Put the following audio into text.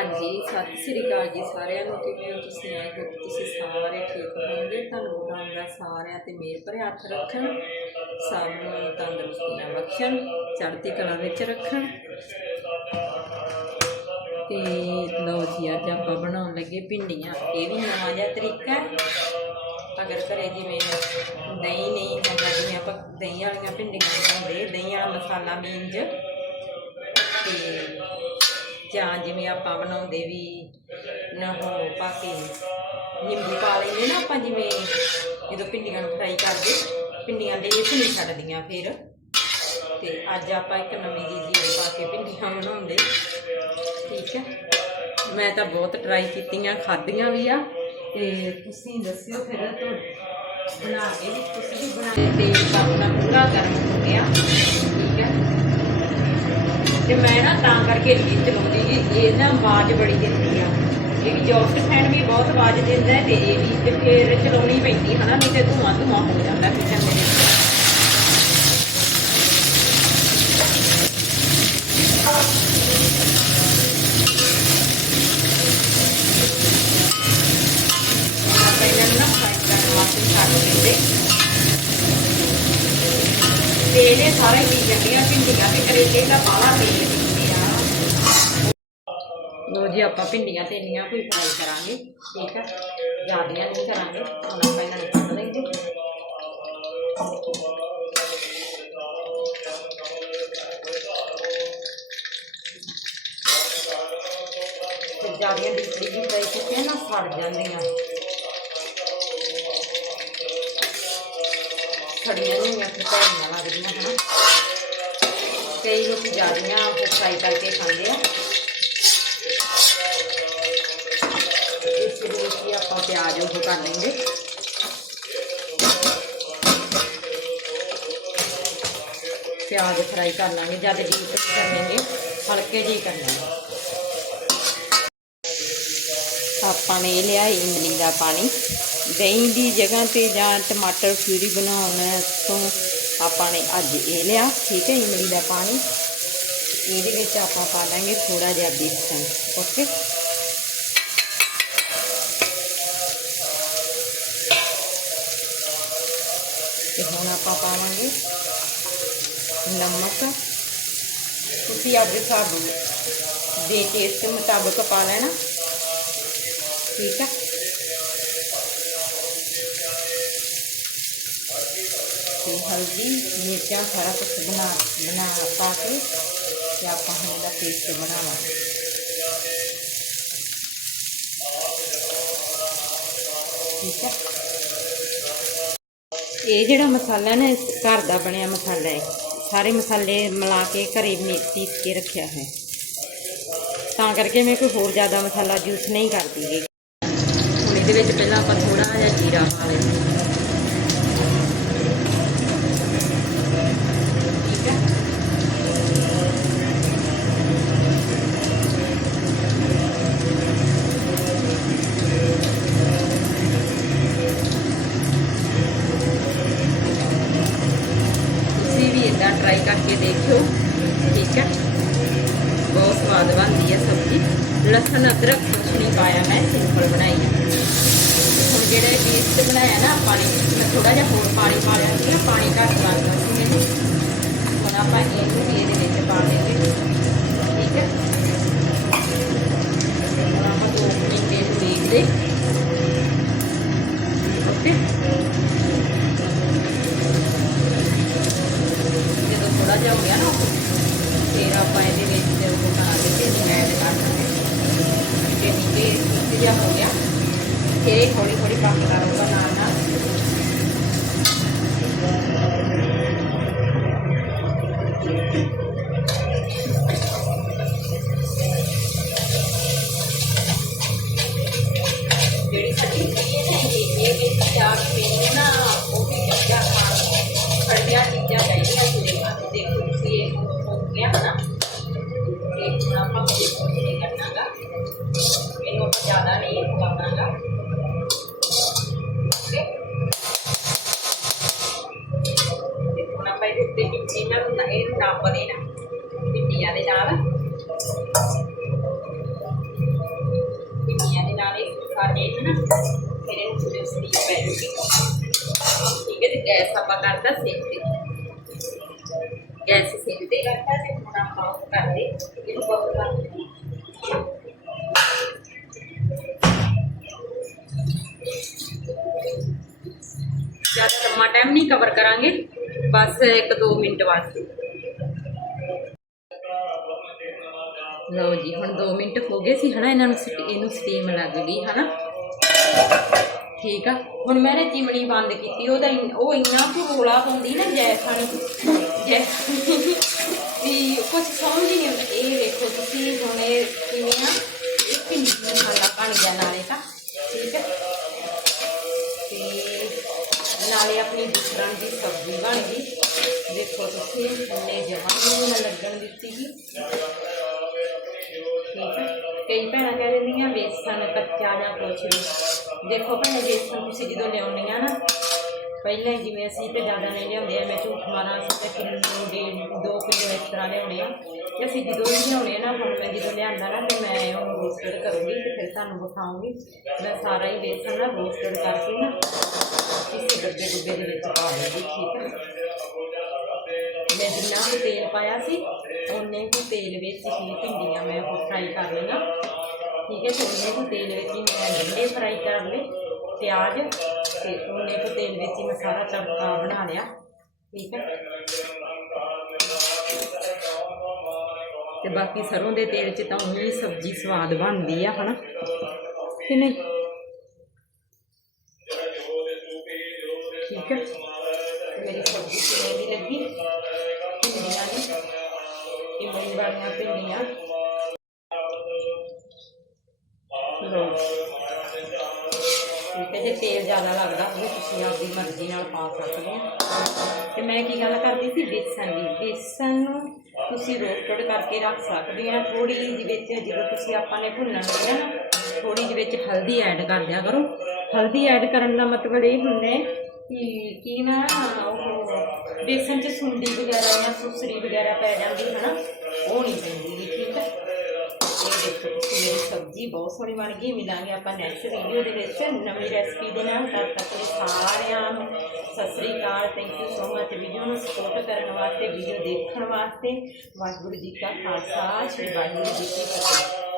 ਹਾਂਜੀ, ਸਤਿ ਸ੍ਰੀ ਅਕਾਲ ਜੀ ਸਾਰਿਆਂ ਨੂੰ, ਕਿਵੇਂ ਹੋ ਤੁਸੀਂ? ਆਏ ਹੋ ਤੁਸੀਂ ਸਾਰੇ ਠੀਕ ਹੋਵੋਗੇ? ਤੁਹਾਨੂੰ ਗੁਰੂ ਦਾ ਸਾਰਿਆਂ ਤੇ ਮੇਰ ਭਰੇ ਹੱਥ ਰੱਖਣ, ਸਭ ਨੂੰ ਤੰਦਰੁਸਤੀਆਂ ਬਖਸ਼ਣ, ਚੜ੍ਹਦੀ ਕਲਾ ਵਿੱਚ ਰੱਖਣ। ਤੇ ਲਓ ਜੀ, ਅੱਜ ਆਪਾਂ ਬਣਾਉਣ ਲੱਗੇ ਭਿੰਡੀਆਂ। ਇਹ ਵੀ ਨਵਾਂ ਜਿਹਾ ਤਰੀਕਾ ਹੈ। ਅਗਰ ਘਰੇ ਜਿਵੇਂ ਦਹੀਂ ਨਹੀਂ ਹੁੰਦਾ ਜਿਵੇਂ ਆਪਾਂ ਦਹੀਂ ਵਾਲੀਆਂ ਭਿੰਡੀਆਂ ਬਣਾਉਂਦੇ, ਦਹੀਂ ਵਾਲਾ ਮਸਾਲਾ ਮੀਨਜ ਤੇ ਜਾਂ ਜਿਵੇਂ ਆਪਾਂ ਬਣਾਉਂਦੇ ਵੀ ਨਾ ਹੋ ਪਾ ਕੇ ਨਿੰਬੂ ਪਾ ਲੈਂਦੇ ਨਾ ਆਪਾਂ ਜਿਵੇਂ ਜਦੋਂ ਭਿੰਡੀਆਂ ਨੂੰ ਫਰਾਈ ਕਰਦੇ, ਭਿੰਡੀਆਂ ਦੇ ਇਹ ਨਹੀਂ ਛੱਡਦੀਆਂ ਫਿਰ। ਤੇ ਅੱਜ ਆਪਾਂ ਇੱਕ ਨਵੀਂ ਚੀਜ਼ ਪਾ ਕੇ ਭਿੰਡੀਆਂ ਬਣਾਉਂਦੇ। ਠੀਕ ਹੈ? ਮੈਂ ਤਾਂ ਬਹੁਤ ਟਰਾਈ ਕੀਤੀਆਂ, ਖਾਧੀਆਂ ਵੀ ਆ। ਤੇ ਤੁਸੀਂ ਦੱਸਿਓ ਫਿਰ ਤੋਂ ਬਣਾ ਕੇ ਵੀ ਤੁਸੀਂ ਵੀ ਬਣਾ ਤੇ ਆਪਣਾ ਪੂਰਾ ਗਰਮ ਹੋ ਗਿਆ ਤੇ ਮੈਂ ਨਾ ਤਾਂ ਕਰਕੇ ਰੀਤ ਚਲਾਉਂਦੀ ਜੀ ਇਹ ਨਾ ਆਵਾਜ਼ ਬੜੀ ਦਿੰਦੀ ਆ। ਇੱਕ ਜੋਸਟ ਫੈਨ ਵੀ ਬਹੁਤ ਆਵਾਜ਼ ਦਿੰਦਾ ਤੇ ਇਹ ਵੀ, ਤੇ ਫਿਰ ਚਲਾਉਣੀ ਪੈਂਦੀ ਹਨਾ, ਨਹੀਂ ਤੇ ਧੂਆਂ ਧੂਆਂ ਹੋ ਜਾਂਦਾ ਕਿਚਨ ਦੇ ਵਿੱਚ ਆਪਾਂ ਇਹਨਾਂ ਨੂੰ ਨਾ ਫਰਾਈ ਕਰਨ ਵਾਸਤੇ ਛੱਡ ਦਿੰਦੇ ਤੇ ਇਹਨੇ ਸਾਰੇ ਪੀ ਜਾਂਦੀਆਂ ਭਿੰਡੀਆਂ ਤੇ ਕਰੇਲੇ ਦਾ ਬਾਹਲਾ ਪੀ ਜਾਂਦੀਆਂ ਲੋ ਜੀ, ਆਪਾਂ ਭਿੰਡੀਆਂ ਤੇ ਇੰਨੀਆਂ ਕੋਈ ਫਰਾਈ ਕਰਾਂਗੇ, ਠੀਕ ਆ? ਜ਼ਿਆਦੀਆਂ ਨਹੀਂ ਕਰਾਂਗੇ, ਹੁਣ ਆਪਾਂ ਇਹਨਾਂ ਨੂੰ ਕੱਢ ਲੈਂਦੇ। ਦੀ ਫਰਾਈ ਕੀਤੀਆਂ ਨਾ, ਸੜ ਜਾਂਦੀਆਂ। ਖੜੀਆਂ ਨਹੀਂ ਆ, ਤੇ ਲੱਗਦੀਆਂ, ਹਨਾ? ਕਈ ਲੋਕ ਜ਼ਿਆਦੀਆਂ ਫਰਾਈ ਕਰਕੇ ਖਾਂਦੇ ਆ। ਇਸ ਲਈ ਅਸੀਂ ਆਪਾਂ ਪਿਆਜ਼ ਉਹ ਕਰ ਲੈਂਗੇ ਪਿਆਜ਼ ਫਰਾਈ ਕਰ ਲਾਂਗੇ, ਜਦ ਡੀਪ ਕਰ ਲੈਂਗੇ ਹਲਕੇ ਜਿਹੇ ਕਰ ਲਾਂਗੇ ਆਪਾਂ ਨੇ ਇਹ ਲਿਆ ਇਮਲੀ ਦਾ ਪਾਣੀ। ਦਹੀਂ ਦੀ ਜਗ੍ਹਾ ਤੇ ਜਾਂ ਟਮਾਟਰ ਫਿਊਰੀ ਬਣਾਉਣ ਤੋਂ ਆਪਾਂ ਨੇ ਅੱਜ ਇਹ ਲਿਆ ਠੀਕ ਹੈ ਇਮਲੀ ਦਾ ਪਾਣੀ ਇਹਦੇ ਵਿੱਚ ਆਪਾਂ ਪਾ ਲਾਂਗੇ ਥੋੜਾ ਜਿਹਾ ਬੇਸਨ ਓਕੇ ਤੇ ਹੁਣ ਆਪਾਂ ਪਾਵਾਂਗੇ ਨਮਕ ਤੁਸੀਂ ਆਪਦੇ ਹਿਸਾਬ ਦੇ ਟੇਸਟ ਮੁਤਾਬਕ ਪਾ ਲੈਣਾ ਠੀਕ ਹੈ ਹਲਦੀ, ਮਿਰਚਾਂ, ਸਾਰਾ ਕੁਝ ਬਣਾ ਬਣਾ ਪਾ ਕੇ ਤੇ ਆਪਾਂ ਹੁਣ ਇਹਦਾ ਪੇਸਟ ਬਣਾਵਾਂਗੇ। ਠੀਕ ਹੈ? ਇਹ ਜਿਹੜਾ ਮਸਾਲਾ ਨਾ, ਇਸ ਘਰ ਦਾ ਬਣਿਆ ਮਸਾਲਾ ਹੈ, ਸਾਰੇ ਮਸਾਲੇ ਮਿਲਾ ਕੇ ਘਰੇ ਪੀਸ ਕੇ ਰੱਖਿਆ ਹੈ। ਤਾਂ ਕਰਕੇ ਮੈਂ ਕੋਈ ਹੋਰ ਜ਼ਿਆਦਾ ਮਸਾਲਾ ਯੂਜ਼ ਨਹੀਂ ਕਰਦੀ ਗੀ ਹੁਣ ਇਹਦੇ ਵਿੱਚ ਪਹਿਲਾਂ ਆਪਾਂ ਥੋੜਾ ਜਿਹਾ ਜੀਰਾ ਪਾ ਲੈਂਦੇ ਇਦਾਂ ਟਰਾਈ ਕਰਕੇ ਦੇਖਿਓ। ਠੀਕ ਹੈ? ਬਹੁਤ ਸਵਾਦ ਬਣਦੀ ਹੈ ਸਬਜ਼ੀ। ਲਸਣ, ਅਦਰਕ, ਕੁਛ ਨਹੀਂ ਪਾਇਆ ਮੈਂ ਸਿੰਪਲ ਬਣਾਈ ਹੈ। ਹੁਣ ਜਿਹੜੇ ਪੇਸਟ ਬਣਾਇਆ ਨਾ ਆਪਾਂ ਨੇ, ਮੈਂ ਥੋੜਾ ਜਿਹਾ ਹੋਰ ਪਾਣੀ ਪਾ ਲਿਆ ਸੀ ਪਾਣੀ ਜਦੋਂ ਥੋੜਾ ਜਿਹਾ ਹੋ ਗਿਆ ਨਾ ਹੀ ਇਹਨਾਂ ਨੂੰ ਨਾ- ਇਹਨੂੰ ਨਾਪ ਦੇਣਾ ਪਿੰਡੀਆਂ ਦੇ ਨਾ ਫਿਰ ਇਹਨੂੰ ਥੋੜੀ ਸਟੀਮ ਠੀਕ ਹੈ ਤੇ ਗੈਸ ਆਪਾਂ ਕਰਦਾ ਸੇਕ ਤੇ ਗੈਸ ਸੇਕ ਤੇ ਕਰਤਾ ਤੇ ਹੁਣ ਆਪਾਂ ਕਰਦੇ ਇਹਨੂੰ ਬਹੁਤ ਕਰਦੇ ਜ਼ਿਆਦਾ ਲੰਮਾ ਟਾਈਮ ਨਹੀਂ ਕਵਰ ਕਰਾਂਗੇ ਬਸ 1-2 ਮਿੰਟ ਵਾਸਤੇ ਲਓ ਜੀ, ਹੁਣ 2 ਮਿੰਟ ਹੋ ਗਏ ਸੀ, ਹਨਾ, ਇਹਨਾਂ ਨੂੰ ਇਹਨੂੰ ਸਟੀਮ ਲੱਗ ਗਈ, ਹਨਾ। ਠੀਕ ਆ, ਹੁਣ ਮੈਂ ਨੇ ਚਿਮਣੀ ਬੰਦ ਕੀਤੀ, ਉਹਦਾ ਉਹ ਇੰਨਾ ਕੁ ਰੋਲਾ ਪਾਉਂਦੀ ਨਾ ਜੈਸਨ ਜੈਸ ਵੀ ਕੁਝ ਸਮਝ ਨਹੀਂ ਆਉਂਦਾ। ਇਹ ਵੇਖੋ ਤੁਸੀਂ, ਹੁਣ ਇਹ ਕਿਵੇਂ ਆ ਇਹ ਪਿੰਡੀ ਮਸਾਲਾ ਬਣ ਗਿਆ ਨਾਲੇ ਤਾਂ। ਠੀਕ ਹੈ ਨਾਲੇ ਆਪਣੀ ਦੁਸਰਾਂ ਦੀ ਸਬਜ਼ੀ ਬਣ ਗਈ। ਦੇਖੋ ਤੁਸੀਂ ਉਹਨੇ ਜਮਾਂ ਨੂੰ ਨਾ ਲੱਗਣ ਦਿੱਤੀ ਸੀ। ਠੀਕ ਹੈ? ਕਈ ਭੈਣਾਂ ਕਹਿ ਦਿੰਦੀਆਂ ਬੇਸਣ ਕੱਚਾ ਜਾਂ ਕੁਛ ਵੀ। ਦੇਖੋ ਭੈਣੇ ਬੇਸਣ ਤੁਸੀਂ ਜਦੋਂ ਲਿਆਉਂਦੀਆਂ ਨਾ, ਪਹਿਲਾਂ ਹੀ ਜਿਵੇਂ ਅਸੀਂ ਤੇ ਜ਼ਿਆਦਾ ਨਹੀਂ ਲਿਆਉਂਦੇ ਆ, ਮੈਂ ਝੂਠ ਮਾਰਾਂ ਅਸੀਂ ਤਾਂ ਕਿਲੋ ਡੇਢ ਦੋ ਕਿਲੋ ਇਸ ਤਰ੍ਹਾਂ ਲਿਆਉਣੇ ਆ। ਤੇ ਅਸੀਂ ਜਦੋਂ ਵੀ ਲਿਆਉਣੇ ਆ ਨਾ, ਹੁਣ ਮੈਂ ਜਦੋਂ ਲਿਆਂਦਾ ਨਾ, ਤੇ ਮੈਂ ਉਹਨੂੰ ਰੋਸਟਡ ਕਰੂੰਗੀ ਤੇ ਫਿਰ ਤੁਹਾਨੂੰ ਦਿਖਾਉਂਗੀ ਮੈਂ ਸਾਰਾ ਹੀ ਬੇਸਣ ਨਾ ਰੋਸਟਡ ਕਰਕੇ ਨਾ ਡੱਬੇ ਡੁੱਬੇ ਦੇ ਵਿੱਚ ਪਾ ਦਿੰਦੀ ਠੀਕ ਹੈ ਮੈਂ ਜਿੰਨਾ ਕੁ ਤੇਲ ਪਾਇਆ ਸੀ ਉਹਨੇ ਕੁ ਤੇਲ ਵਿੱਚ ਹੀ ਭਿੰਡੀਆਂ ਮੈਂ ਉਹ ਫਰਾਈ ਕਰ ਲਈਆਂ। ਠੀਕ ਹੈ, ਤੇ ਉਹਨੇ ਕੁ ਤੇਲ ਵਿੱਚ ਹੀ ਮੈਂ ਗੰਢੇ ਫਰਾਈ ਕਰ ਲਏ, ਪਿਆਜ਼, ਤੇ ਉਹਨੇ ਕੁ ਤੇਲ ਵਿੱਚ ਹੀ ਮੈਂ ਸਾਰਾ ਤੜਕਾ ਬਣਾ ਲਿਆ। ਠੀਕ ਹੈ। ਤੇ ਬਾਕੀ ਸਰੋਂ ਦੇ ਤੇਲ 'ਚ ਤਾਂ ਉਹੀ ਸਬਜ਼ੀ ਸਵਾਦ ਬਣਦੀ ਆ, ਹਨਾ? ਕਿ ਨਹੀਂ? ਠੀਕ ਮੇਰੀ ਸਬਜ਼ੀ ਕਿਵੇਂ ਦੀ ਲੱਗੀ? ਭਿੰਡੀਆਂ ਦੀ ਇਮਲੀ ਵਾਲੀਆਂ ਭਿੰਡੀਆਂ? ਲਓ। ਠੀਕ ਜੇ ਤੇਲ ਜ਼ਿਆਦਾ ਲੱਗਦਾ ਹੋਵੇ, ਤੁਸੀਂ ਆਪਦੀ ਮਰਜ਼ੀ ਨਾਲ ਪਾ ਸਕਦੇ ਹੋ। ਤੇ ਮੈਂ ਕੀ ਗੱਲ ਕਰਦੀ ਸੀ? ਬੇਸਣ ਦੀ। ਬੇਸਣ ਨੂੰ ਤੁਸੀਂ ਰੋਸਟਡ ਕਰਕੇ ਰੱਖ ਸਕਦੇ ਆ। ਥੋੜੀ ਜਿਹੀ ਵਿੱਚ ਜਦੋਂ ਤੁਸੀਂ ਆਪਾਂ ਨੇ ਭੁੰਨਣ ਲੱਗਿਆ ਨਾ ਥੋੜੀ ਜਿਹੀ ਵਿੱਚ ਹਲਦੀ ਐਡ ਕਰ ਦਿਆ ਕਰੋ। ਹਲਦੀ ਐਡ ਕਰਨ ਦਾ ਮਤਲਬ ਇਹ ਹੁੰਦਾ ਹੈ ਕਿ ਕੀ ਨਾ ਉਹ ਬੇਸਣ 'ਚ ਸੁੰਡੀ ਵਗੈਰਾ ਜਾਂ ਸੁਸਰੀ ਵਗੈਰਾ ਪੈ ਜਾਂਦੀ ਹੈ ਨਾ ਉਹ ਨਹੀਂ ਪੈਂਦੀ ਗੀ, ਠੀਕ ਹੈ? ਇਹ ਦੇਖੋ ਤੁਸੀਂ ਮੇਰੀ ਸਬਜ਼ੀ ਬਹੁਤ ਸੋਹਣੀ ਬਣ ਗਈ ਮਿਲਾਂਗੇ ਆਪਾਂ ਨੈਕਸਟ ਵੀਡੀਓ ਦੇ ਵਿੱਚ ਨਵੀਂ ਰੈਸਪੀ ਦੇ ਨਾਲ। ਤਦ ਤੱਕ ਲਈ ਸਾਰਿਆਂ ਨੂੰ ਸਤਿ ਸ੍ਰੀ ਅਕਾਲ। Thank you so much video ਨੂੰ ਸਪੋਰਟ ਕਰਨ ਵਾਸਤੇ ਵੀਡੀਓ ਦੇਖਣ ਵਾਸਤੇ। ਵਾਹਿਗੁਰੂ ਜੀ ਕਾ ਖਾਲਸਾ ਸ੍ਰੀ ਵਾਹਿਗੁਰੂ ਜੀ ਕੀ ਫਤਿਹ।